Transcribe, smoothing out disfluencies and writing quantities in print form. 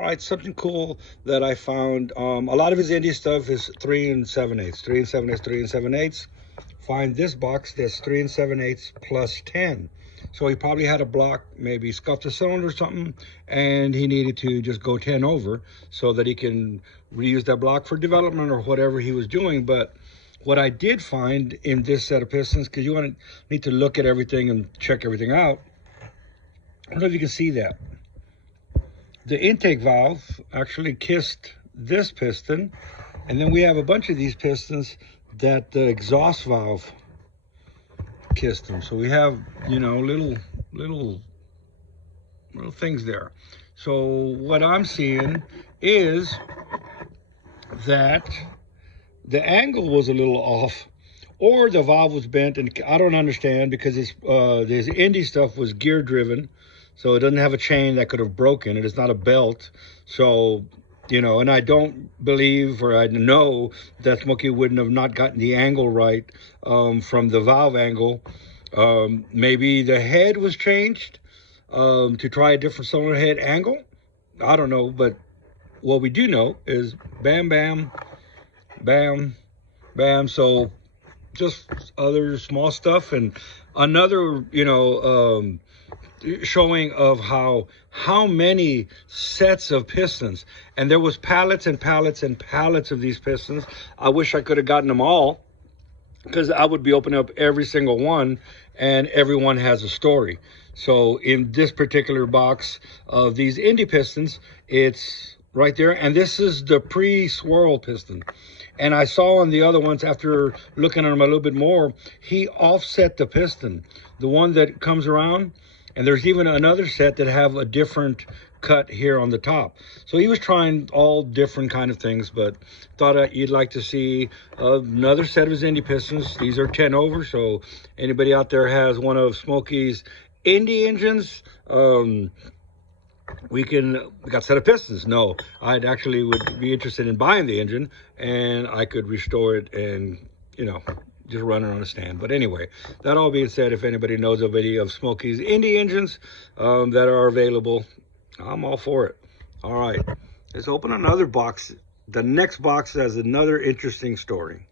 All right, something cool that I found. A lot of his Indy stuff is 3 and 7/8, 3 and 7/8, 3 and 7/8. Find this box that's 3 and 7/8 plus 10. So he probably had a block, maybe scuffed a cylinder or something, and he needed to just go 10 over so that he can reuse that block for development or whatever he was doing. But what I did find in this set of pistons, because you need to look at everything and check everything out. I don't know if you can see that. The intake valve actually kissed this piston, and then we have a bunch of these pistons that the exhaust valve kissed them. So we have, you know, little things there. So what I'm seeing is that the angle was a little off, or the valve was bent, and I don't understand, because it's this Indy stuff was gear driven, so it doesn't have a chain that could have broken. It is not a belt. So, you know, and I don't believe, or I know that Smokey wouldn't have not gotten the angle right from the valve angle. Maybe the head was changed to try a different cylinder head angle. I don't know, but what we do know is bam, bam, bam, bam. So just other small stuff, and another, you know, showing of how many sets of pistons, and there was pallets and pallets and pallets of these pistons. I wish I could have gotten them all, because I would be opening up every single one, and everyone has a story. So in this particular box of these Indy pistons, it's right there, and this is the pre-swirl piston. And I saw on the other ones, after looking at them a little bit more, he offset the piston, the one that comes around. And there's even another set that have a different cut here on the top. So he was trying all different kind of things, but thought you'd like to see another set of his Indy pistons. These are 10 over, so anybody out there has one of Smokey's Indy engines, we got a set of pistons. No, I'd actually would be interested in buying the engine, and I could restore it and, you know, just run it on a stand. But anyway, that all being said, if anybody knows of any of Smokey's Indy engines that are available, I'm all for it. All right, let's open another box. The next box has another interesting story.